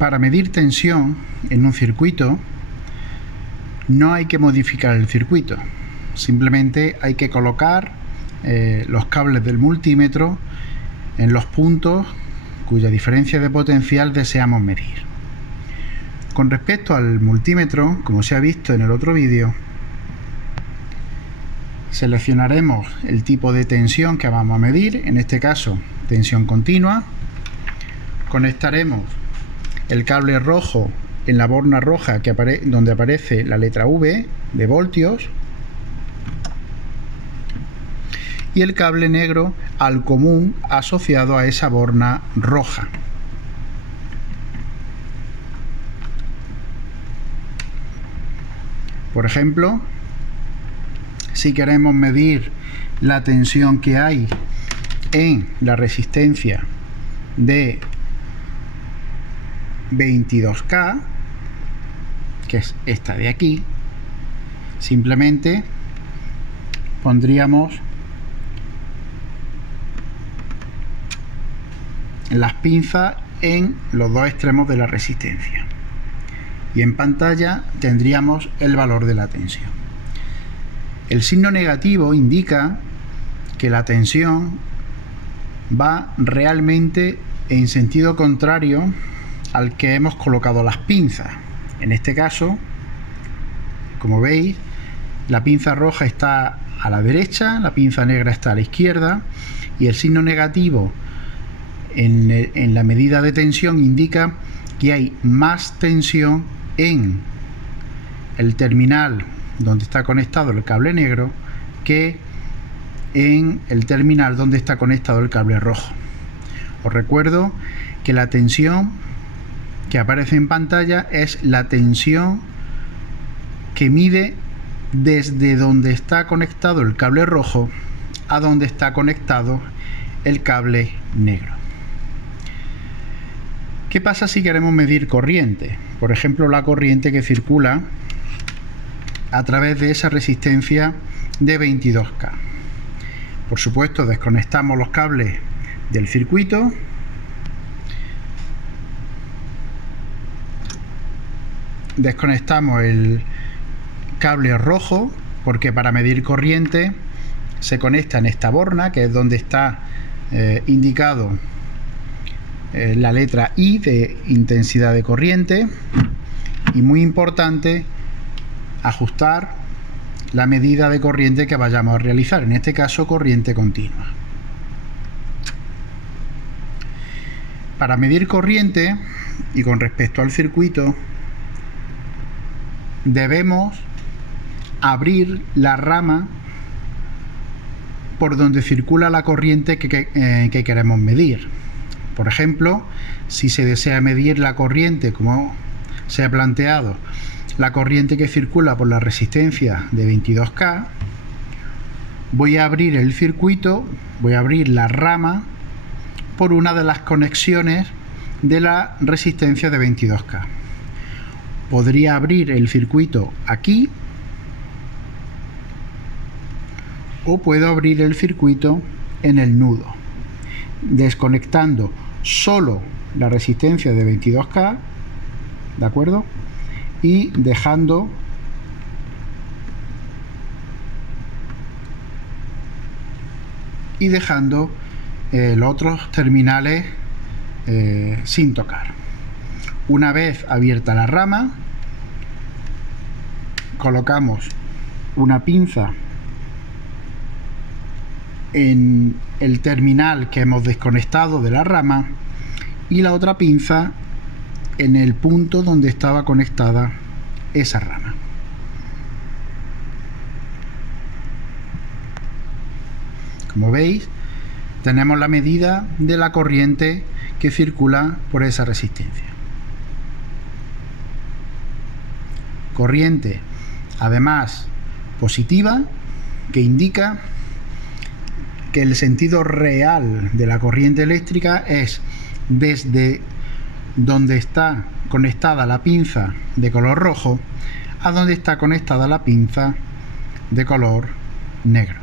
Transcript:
Para medir tensión en un circuito no hay que modificar el circuito, simplemente hay que colocar los cables del multímetro en los puntos cuya diferencia de potencial deseamos medir. Con respecto al multímetro, como se ha visto en el otro vídeo, seleccionaremos el tipo de tensión que vamos a medir, en este caso tensión continua. Conectaremos el cable rojo en la borna roja donde aparece la letra V de voltios y el cable negro al común asociado a esa borna roja. Por ejemplo, si queremos medir la tensión que hay en la resistencia de 22K, que es esta de aquí, simplemente pondríamos las pinzas en los dos extremos de la resistencia y en pantalla tendríamos el valor de la tensión. El signo negativo indica que la tensión va realmente en sentido contrario al que hemos colocado las pinzas. En este caso, como veis, la pinza roja está a la derecha, la pinza negra está a la izquierda y el signo negativo en la medida de tensión indica que hay más tensión en el terminal donde está conectado el cable negro que en el terminal donde está conectado el cable rojo. Os recuerdo que la tensión que aparece en pantalla es la tensión que mide desde donde está conectado el cable rojo a donde está conectado el cable negro. ¿Qué pasa si queremos medir corriente? Por ejemplo, la corriente que circula a través de esa resistencia de 22K. Por supuesto, desconectamos los cables del circuito. Desconectamos el cable rojo porque para medir corriente se conecta en esta borna, que es donde está indicado la letra I de intensidad de corriente, y muy importante ajustar la medida de corriente que vayamos a realizar, en este caso corriente continua. Para medir corriente y con respecto al circuito debemos abrir la rama por donde circula la corriente que queremos medir. Por ejemplo, si se desea medir la corriente, como se ha planteado, la corriente que circula por la resistencia de 22K, voy a abrir el circuito, voy a abrir la rama por una de las conexiones de la resistencia de 22K. Podría abrir el circuito aquí o puedo abrir el circuito en el nudo, desconectando solo la resistencia de 22K, ¿de acuerdo? Y dejando los otros terminales sin tocar. Una vez abierta la rama, colocamos una pinza en el terminal que hemos desconectado de la rama y la otra pinza en el punto donde estaba conectada esa rama. Como veis, tenemos la medida de la corriente que circula por esa resistencia. Corriente, además, positiva, que indica que el sentido real de la corriente eléctrica es desde donde está conectada la pinza de color rojo a donde está conectada la pinza de color negro.